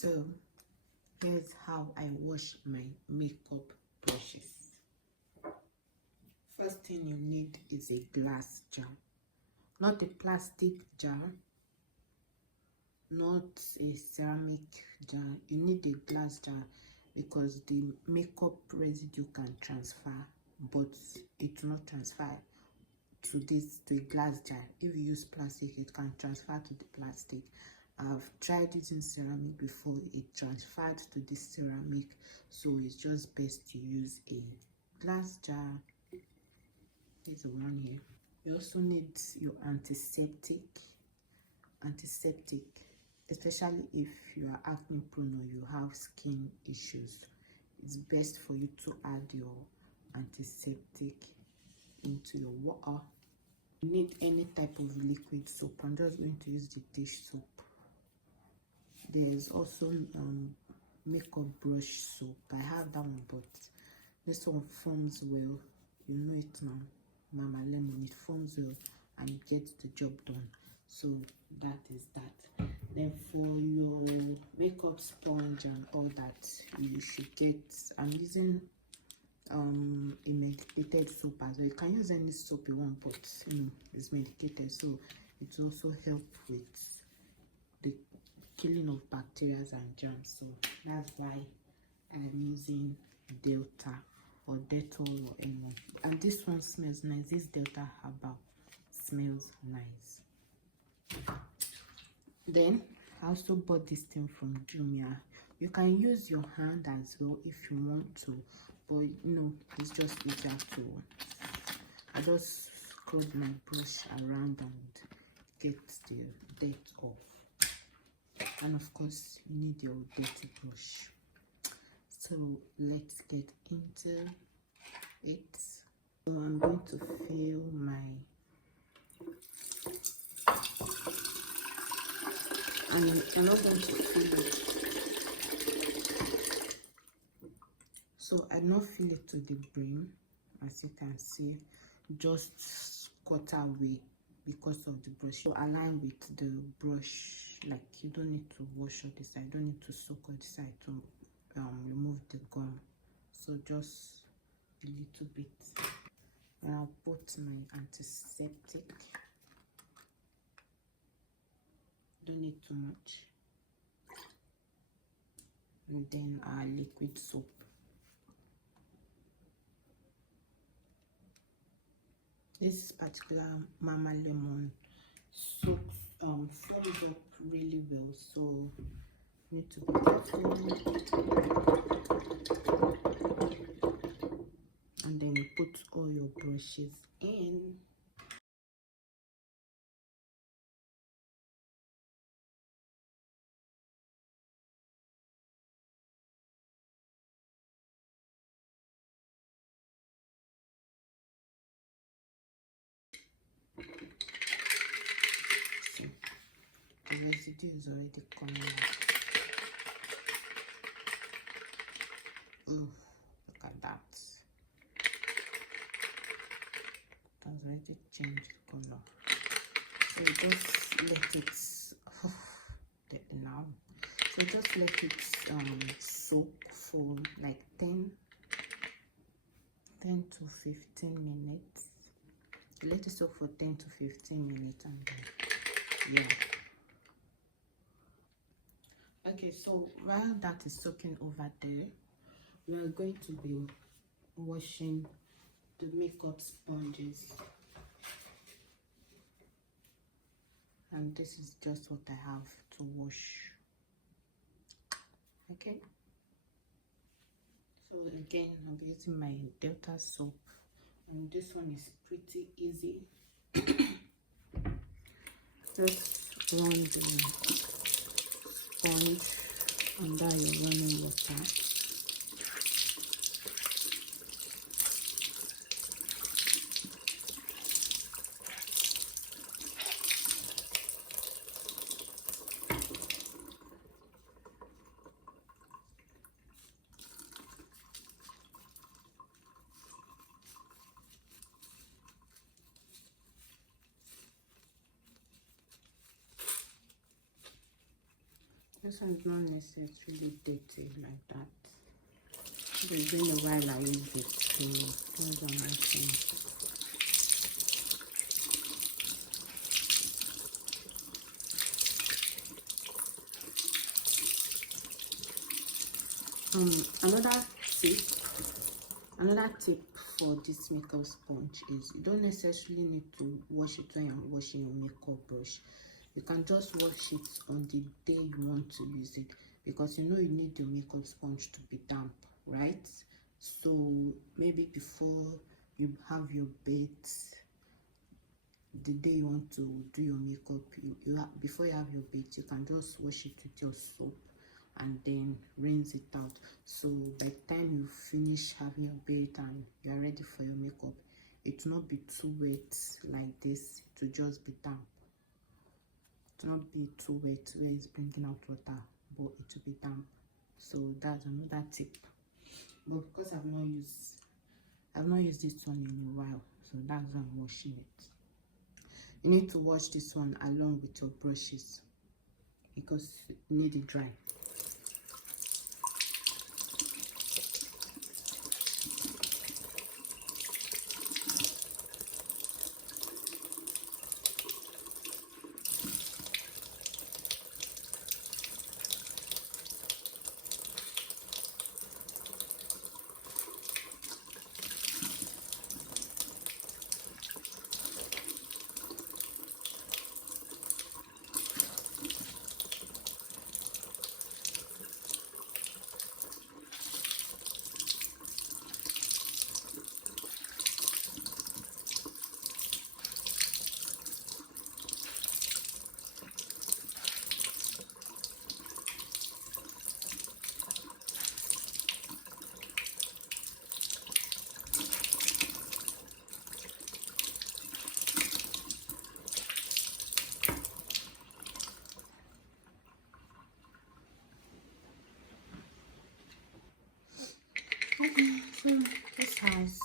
So here's how I wash my makeup brushes. First thing you need is a glass jar, not a plastic jar, not a ceramic jar. You need a glass jar because the makeup residue can transfer, but it will not transfer to a glass jar. If you use plastic, it can transfer to the plastic. I've tried using ceramic before, it transferred to the ceramic, so it's just best to use a glass jar. There's the one here. You also need your antiseptic, especially if you are acne prone or you have skin issues. It's best for you to add your antiseptic into your water. You need any type of liquid soap. I'm just going to use the dish soap. There's also makeup brush soap. I have that one, but this one foams well. You know it now, Mama Lemon. It foams well and it gets the job done. So that is that. Then for your makeup sponge and all that, you should get, I'm using a medicated soap as well. You can use any soap you want, but you know it's medicated, so it also help with the killing of bacteria and germs. So that's why I'm using Delta or Dettol or anyone. And this one smells nice. This Delta Herbal smells nice. Then I also bought this thing from Jumia. You can use your hand as well if you want to, but you know it's just easier to. I just scrub my brush around and get the dirt off. And of course you need your dirty brush. So let's get into it. So I'm going to fill my, and I'm not going to fill it. So I don't fill it to the brim, as you can see, just quarter away because of the brush. So align with the brush, like you don't need to wash all this side, you don't need to soak all the side to remove the gum. So just a little bit. And I'll put my antiseptic. Don't need too much. And then our liquid soap. This particular Mama Lemon soap foams up really well, so you need to be careful. And then you put all your brushes in. The residue is already coming out. Oh, look at that. It has already changed color. So just let it now. So just let it soak for like 10 to 15 minutes. Let it soak for 10 to 15 minutes and then, yeah. Okay, so while that is soaking over there, we are going to be washing the makeup sponges. And this is just what I have to wash. Okay. So again, I'll be using my Delta soap. And this one is pretty easy. Just run the sponge under your running water. This one is not necessarily dirty like that. It's been a while I used it, so those are my things. Another tip for this makeup sponge is you don't necessarily need to wash it when you're washing your makeup brush. You can just wash it on the day you want to use it, because you know you need your makeup sponge to be damp, right? So maybe before you have your bed, the day you want to do your makeup, before you have your bed, you can just wash it with your soap and then rinse it out. So by the time you finish having your bed and you are ready for your makeup, it will not be too wet like this. It will just be damp. It will not be too wet where it's bringing out water, but it will be damp. So that's another tip. But because I've not used this one in a while, so that's why I'm washing it. You need to wash this one along with your brushes because you need it dry. Okay, so this has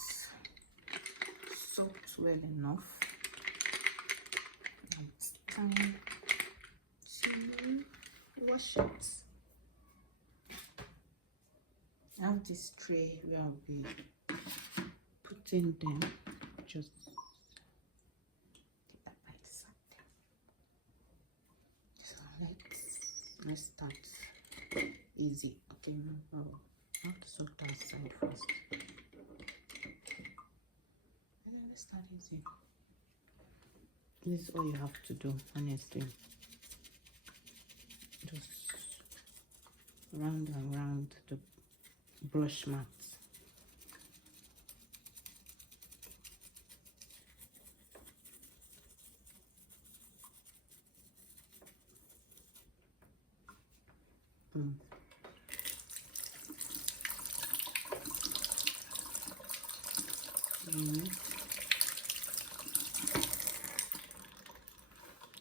soaked well enough. It's time to wash it. I have this tray where I'll be putting them. Just get that by the side. So let's start easy. Okay, now I have to soak that side first. And then let's start easy. This is all you have to do, honestly. Just round and round the brush mat.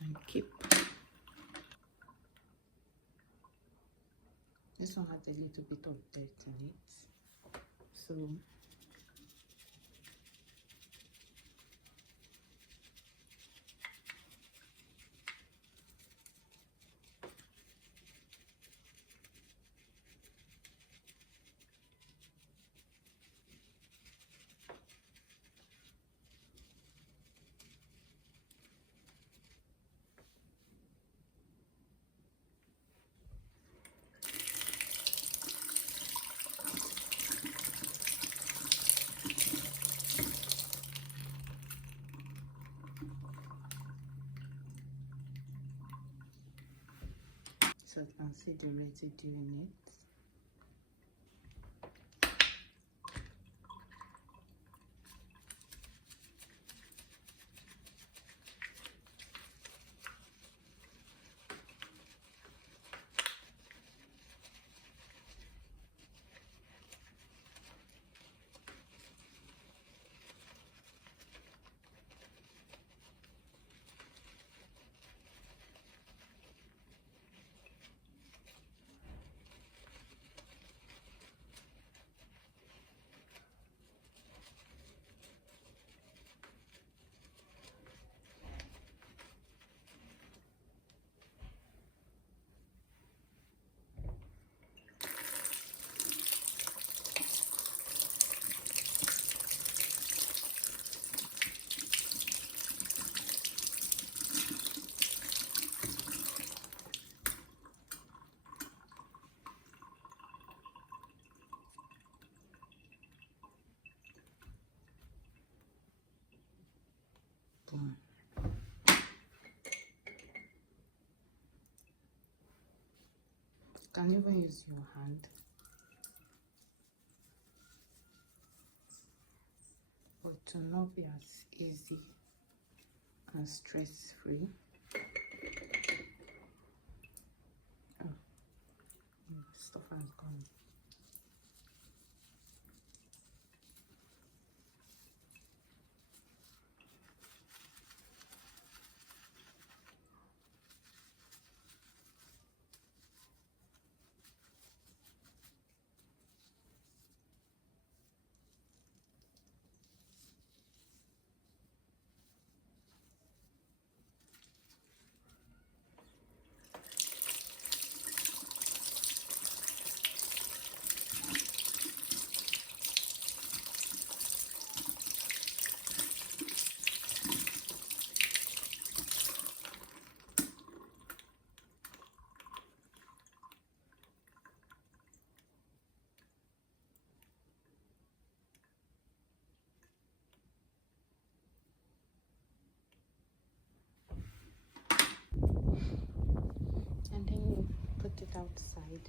And keep. This one has a little bit of dirt in it, so you can see the residue in it. can even use your hand. But to not be as easy and stress-free. Stuff has gone. And then you put it outside.